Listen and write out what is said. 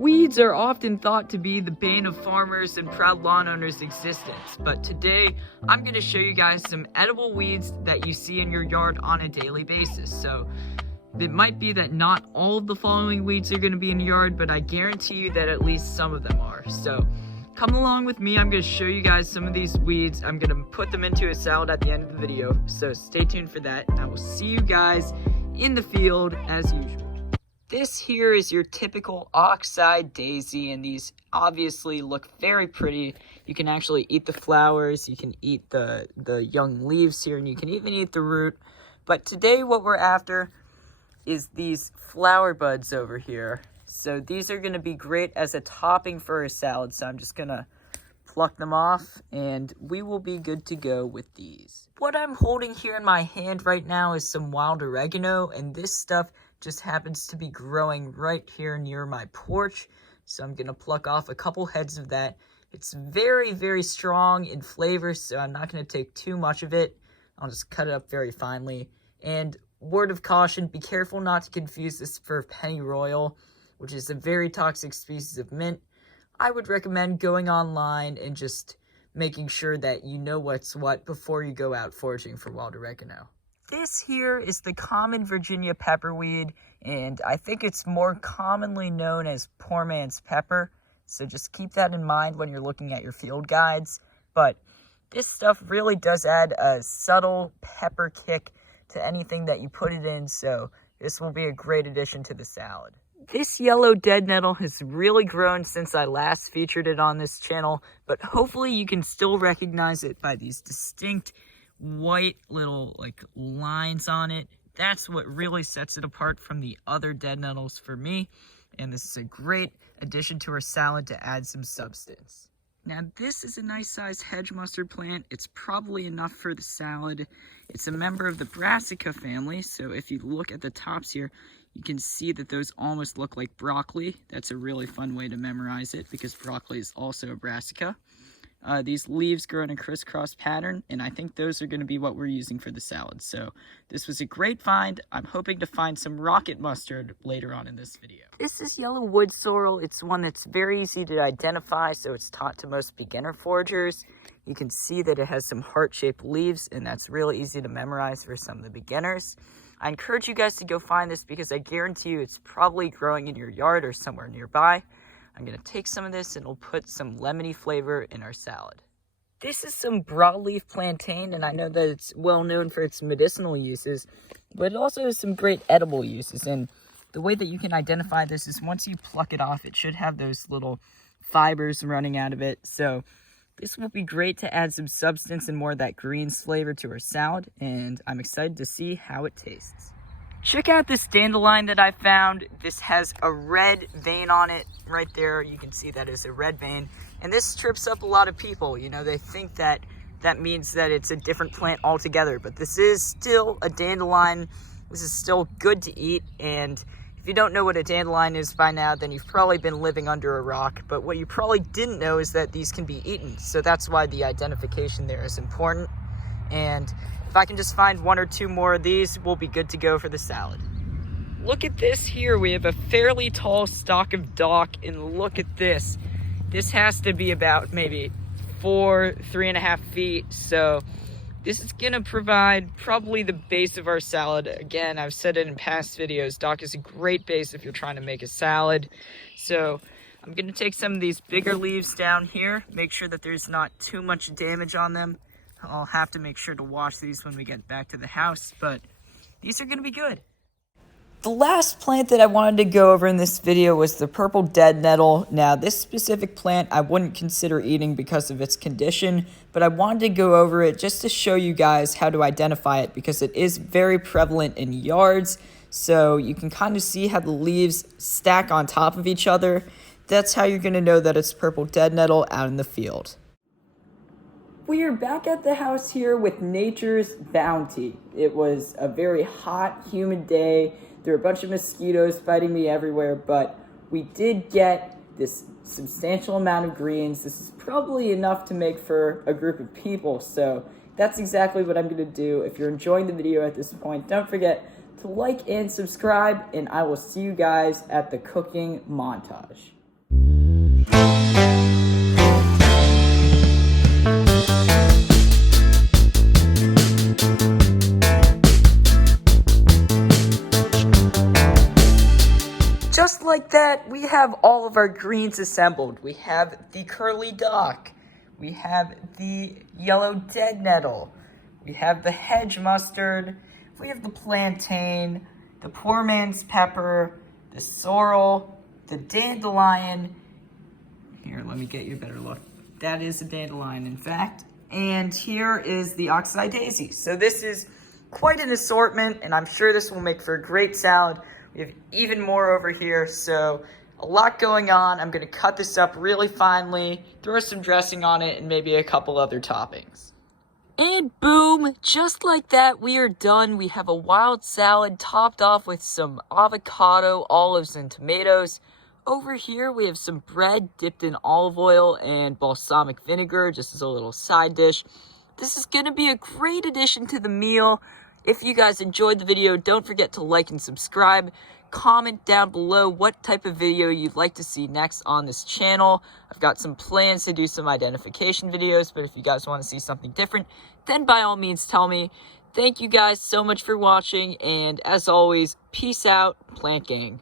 Weeds are often thought to be the bane of farmers and proud lawn owners' existence, but today I'm going to show you guys some edible weeds that you see in your yard on a daily basis. So it might be that not all of the following weeds are going to be in your yard, but I guarantee you that at least some of them are. So come along with me, I'm going to show you guys some of these weeds. I'm going to put them into a salad at the end of the video, so stay tuned for that, and I will see you guys in the field as usual. This here is your typical Oxide Daisy, and these obviously look very pretty. You can actually eat the flowers, you can eat the young leaves here, and you can even eat the root. But today what we're after is these flower buds over here. So these are going to be great as a topping for a salad, so I'm just going to pluck them off, and we will be good to go with these. What I'm holding here in my hand right now is some wild oregano, and this stuff just happens to be growing right here near my porch, so I'm gonna pluck off a couple heads of that. It's very, very strong in flavor, so I'm not gonna take too much of it. I'll just cut it up very finely. And word of caution, be careful not to confuse this for pennyroyal, which is a very toxic species of mint. I would recommend going online and just making sure that you know what's what before you go out foraging for wild oregano. This here is the common Virginia pepperweed, and I think it's more commonly known as poor man's pepper, so just keep that in mind when you're looking at your field guides. But this stuff really does add a subtle pepper kick to anything that you put it in, so this will be a great addition to the salad. This yellow dead nettle has really grown since I last featured it on this channel, but hopefully you can still recognize it by these distinct white little lines on it. That's what really sets it apart from the other dead nettles for me, and this is a great addition to our salad to add some substance. Now this is a nice sized hedge mustard plant. It's probably enough for the salad. It's a member of the Brassica family, so if you look at the tops here, you can see that those almost look like broccoli. That's a really fun way to memorize it because broccoli is also a Brassica. These leaves grow in a crisscross pattern, and I think those are going to be what we're using for the salad. So this was a great find. I'm hoping to find some rocket mustard later on in this video. This is yellow wood sorrel. It's one that's very easy to identify, so it's taught to most beginner foragers. You can see that it has some heart-shaped leaves, and that's really easy to memorize for some of the beginners. I encourage you guys to go find this because I guarantee you it's probably growing in your yard or somewhere nearby. I'm going to take some of this and we'll put some lemony flavor in our salad. This is some broadleaf plantain, and I know that it's well known for its medicinal uses, but it also has some great edible uses. And the way that you can identify this is once you pluck it off, it should have those little fibers running out of it. So this will be great to add some substance and more of that greens flavor to our salad, and I'm excited to see how it tastes. Check out this dandelion that I found. This has a red vein on it right there. You can see that is a red vein. And this trips up a lot of people. You know, they think that that means that it's a different plant altogether. But this is still a dandelion. This is still good to eat. And if you don't know what a dandelion is by now, then you've probably been living under a rock. But what you probably didn't know is that these can be eaten. So that's why the identification there is important. And if I can just find one or two more of these, we'll be good to go for the salad. Look at this here. We have a fairly tall stalk of dock, and look at this. This has to be about maybe 3.5 feet. So this is going to provide probably the base of our salad. Again, I've said it in past videos, dock is a great base if you're trying to make a salad. So I'm going to take some of these bigger leaves down here, make sure that there's not too much damage on them. I'll have to make sure to wash these when we get back to the house, but these are going to be good. The last plant that I wanted to go over in this video was the purple dead nettle. Now, this specific plant I wouldn't consider eating because of its condition, but I wanted to go over it just to show you guys how to identify it because it is very prevalent in yards. So you can kind of see how the leaves stack on top of each other. That's how you're going to know that it's purple dead nettle out in the field. We are back at the house here with nature's bounty. It was a very hot, humid day. There were a bunch of mosquitoes biting me everywhere, but we did get this substantial amount of greens. This is probably enough to make for a group of people, so that's exactly what I'm going to do. If you're enjoying the video at this point, don't forget to like and subscribe, and I will see you guys at the cooking montage. like that, we have all of our greens assembled. We have the curly dock. We have the yellow dead nettle. We have the hedge mustard. We have the plantain, the poor man's pepper, the sorrel, the dandelion. Here, let me get you a better look. That is a dandelion, in fact. And here is the Oxide Daisy. So this is quite an assortment, and I'm sure this will make for a great salad. We have even more over here, so a lot going on. I'm going to cut this up really finely, throw some dressing on it, and maybe a couple other toppings. And boom, just like that, we are done. We have a wild salad topped off with some avocado, olives, and tomatoes. Over here, we have some bread dipped in olive oil and balsamic vinegar, just as a little side dish. This is going to be a great addition to the meal. If you guys enjoyed the video, don't forget to like and subscribe. Comment down below what type of video you'd like to see next on this channel. I've got some plans to do some identification videos, but if you guys want to see something different, then by all means tell me. Thank you guys so much for watching, and as always, peace out, Plant Gang.